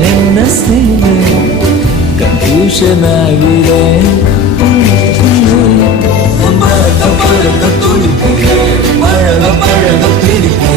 நான் என்ன செய்வேன் கன்ஃபியூஷன் ஆகிறேன். பழக பழக துடிக்கிறேன், பழக பழக பிடிக்கிறேன்.